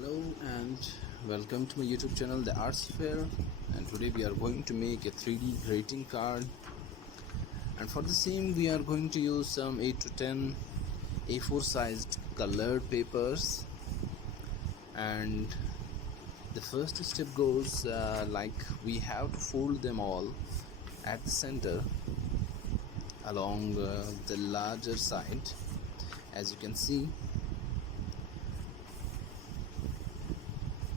Hello and welcome to my YouTube channel The Arts Fair, and today we are going to make a 3D greeting card, and for the same we are going to use some 8 to 10 A4 sized colored papers. And the first step goes like we have to fold them all at the center along the larger side. As you can see,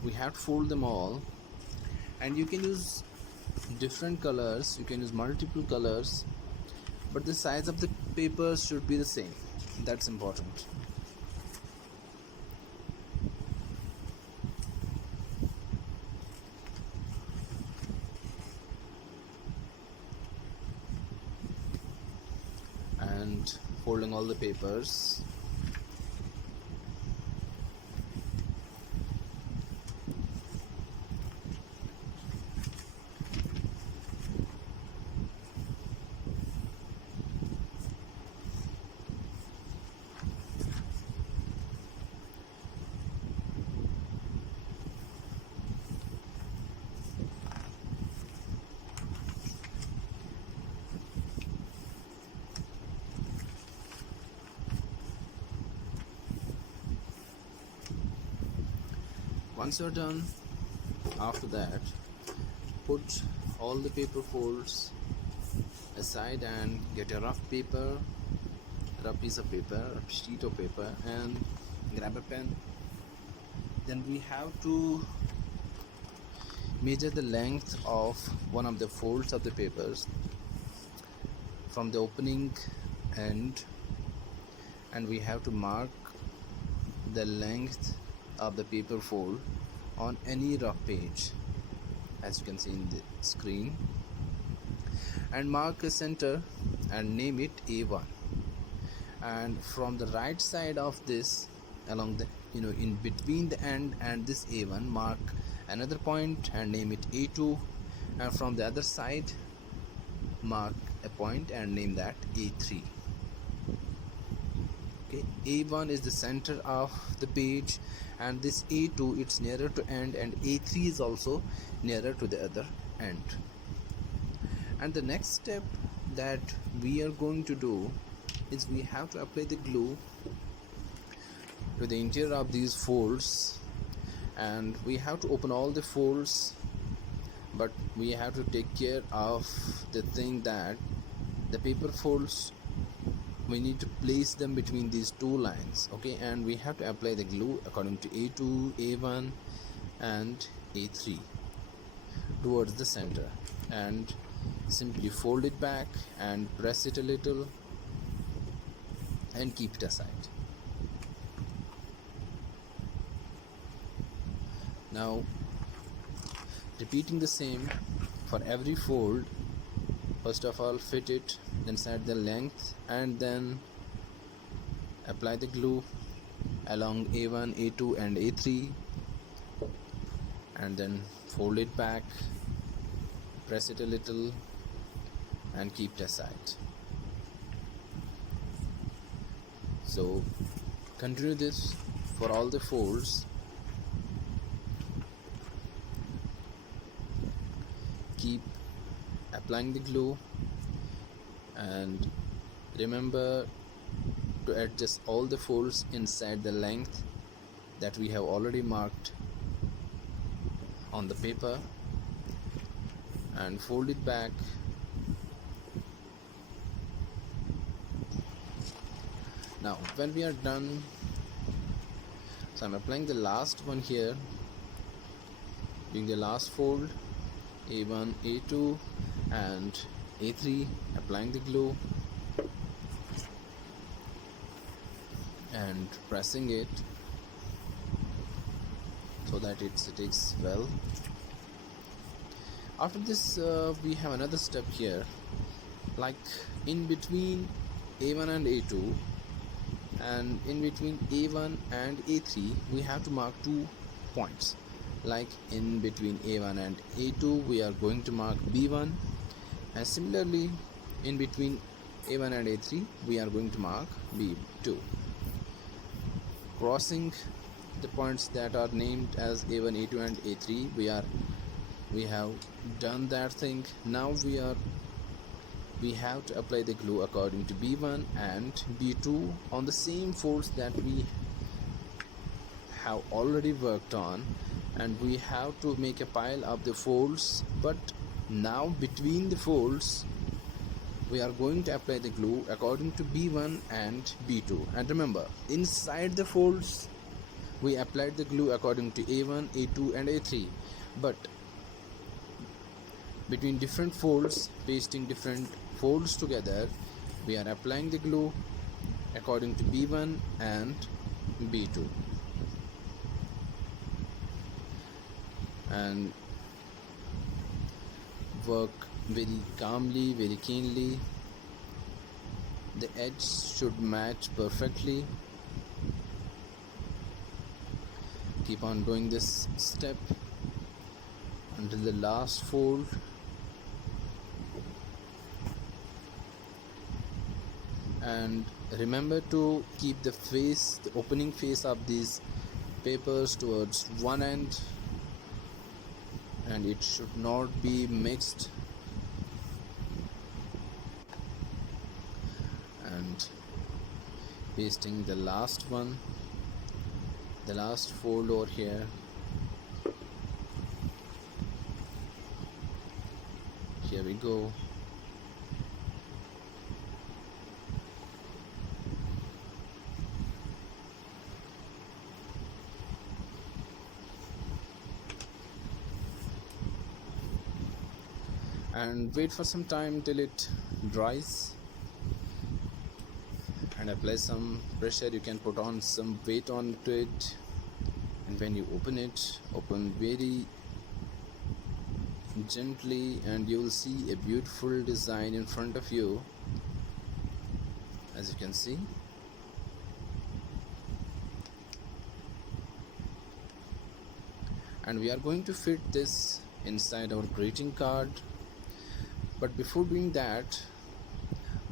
we have to fold them all, and you can use different colors, you can use multiple colors, but the size of the papers should be the same. That's important. And folding all the papers, once you're done, after that put all the paper folds aside and get a rough piece of paper, a sheet of paper, and grab a pen. Then we have to measure the length of one of the folds of the papers from the opening end, and we have to mark the length of the paper fold on any rough page, as you can see in the screen, and mark a center and name it A1. And from the right side of this, along the in between the end and this A1, mark another point and name it A2, and from the other side mark a point and name that A3. Okay, A1 is the center of the page, and this A2, it's nearer to end, and A3 is also nearer to the other end. And the next step that we are going to do is we have to apply the glue to the interior of these folds, and we have to open all the folds, but we have to take care of the thing that the paper folds, we need to place them between these two lines. Okay, and we have to apply the glue according to A2, A1 and A3 towards the center, and simply fold it back and press it a little and keep it aside. Now repeating the same for every fold. First of all, fit it, then set the length, and then apply the glue along A1, A2 and A3, and then fold it back, press it a little and keep it aside. So continue this for all the folds. Keep applying the glue, and remember to adjust all the folds inside the length that we have already marked on the paper, and fold it back. Now when we are done, so I'm applying the last one here, doing the last fold, A1, A2 and A3, applying the glue and pressing it so that it sticks well. After this we have another step here, like in between A1 and A2 and in between A1 and A3 we have to mark 2 points. Like in between A1 and A2 we are going to mark B1, and similarly in between A1 and A3 we are going to mark B2. Crossing the points that are named as A1, A2 and A3. We have done that thing. Now we have to apply the glue according to B1 and B2 on the same folds that we have already worked on, and we have to make a pile of the folds, but now between the folds we are going to apply the glue according to B1 and B2. And remember, inside the folds we applied the glue according to A1, A2 and A3, but between different folds, pasting different folds together, we are applying the glue according to B1 and B2. And work very calmly, very keenly. The edge should match perfectly. Keep on doing this step until the last fold. And remember to keep the opening face of these papers towards one end, and it should not be mixed. And pasting the last one, the last fold over here. Here we go. And wait for some time till it dries, and apply some pressure. You can put on some weight onto it, and when you open it, open very gently, and you will see a beautiful design in front of you, as you can see. And we are going to fit this inside our greeting card. But before doing that,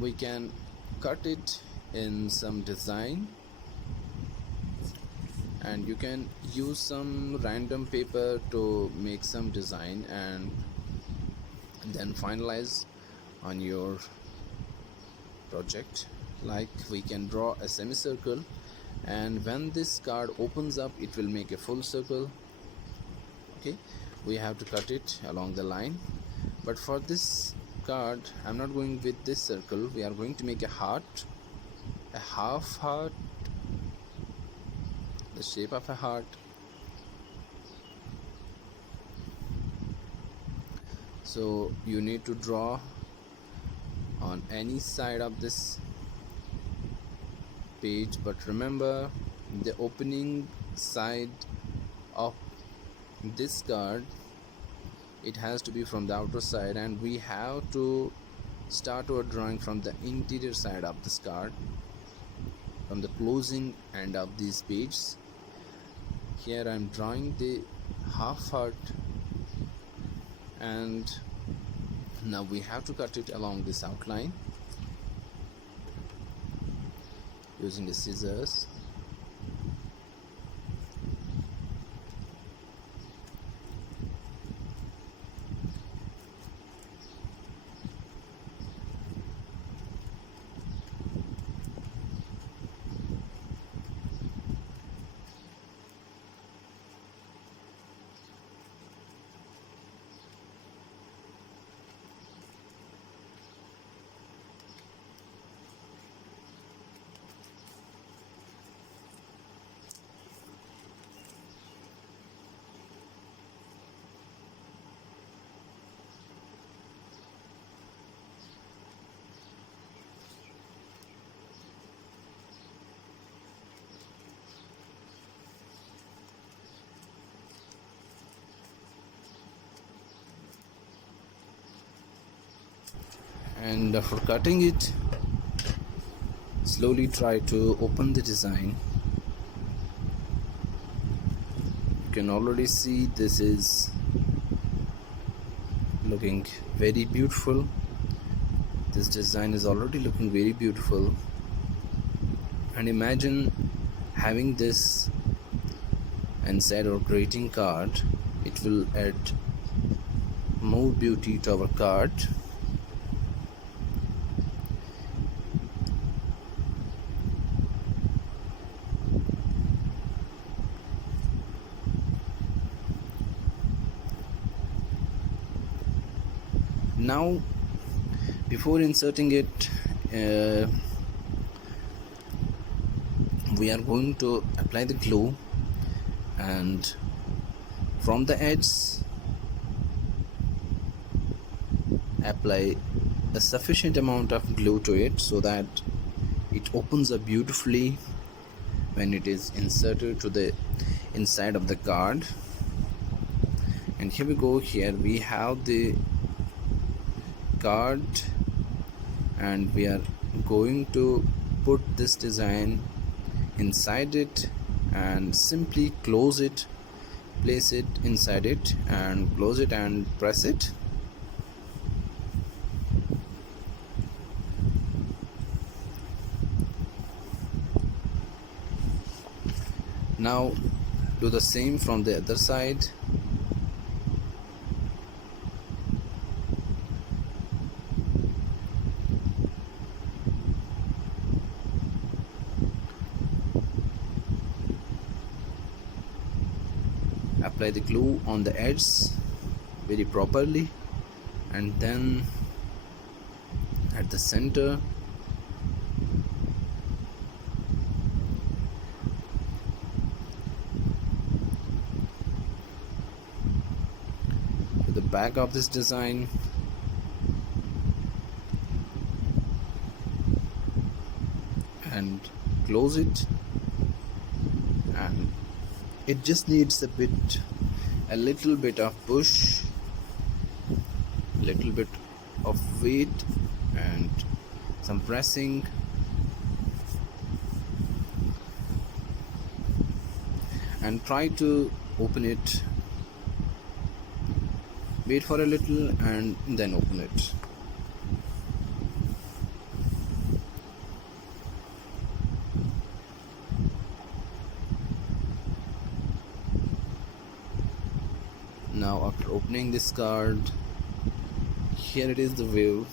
we can cut it in some design, and you can use some random paper to make some design and then finalize on your project. Like, we can draw a semicircle, and when this card opens up, it will make a full circle. Okay, we have to cut it along the line. But for this card, I'm not going with this circle. We are going to make a heart, a half heart, the shape of a heart. So you need to draw on any side of this page, but remember, the opening side of this card, it has to be from the outer side, and we have to start our drawing from the interior side of this card, from the closing end of these pages. Here I am drawing the half heart, and now we have to cut it along this outline using the scissors. And after cutting it, slowly try to open the design. You can already see this is looking very beautiful. This design is already looking very beautiful, and imagine having this inside our greeting card. It will add more beauty to our card. Now, before inserting it, we are going to apply the glue, and from the edge apply a sufficient amount of glue to it so that it opens up beautifully when it is inserted to the inside of the card. And here we go. Here we have the card, and we are going to put this design inside it and simply close it, place it inside it and close it and press it. Now do the same from the other side. Apply the glue on the edge very properly, and then at the center to the back of this design, and close it. And it just needs a little bit of push, little bit of weight and some pressing, and try to open it. Wait for a little and then open it. Now after opening this card, here it is the view.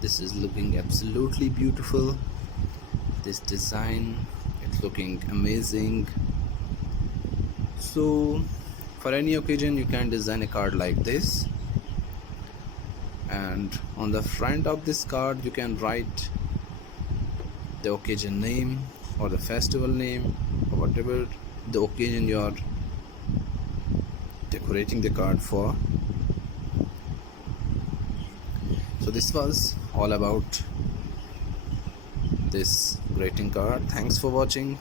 This is looking absolutely beautiful. This design, it's looking amazing. So for any occasion you can design a card like this, and on the front of this card you can write the occasion name or the festival name or whatever the occasion you are decorating the card for. So this was all about this greeting card. Thanks for watching.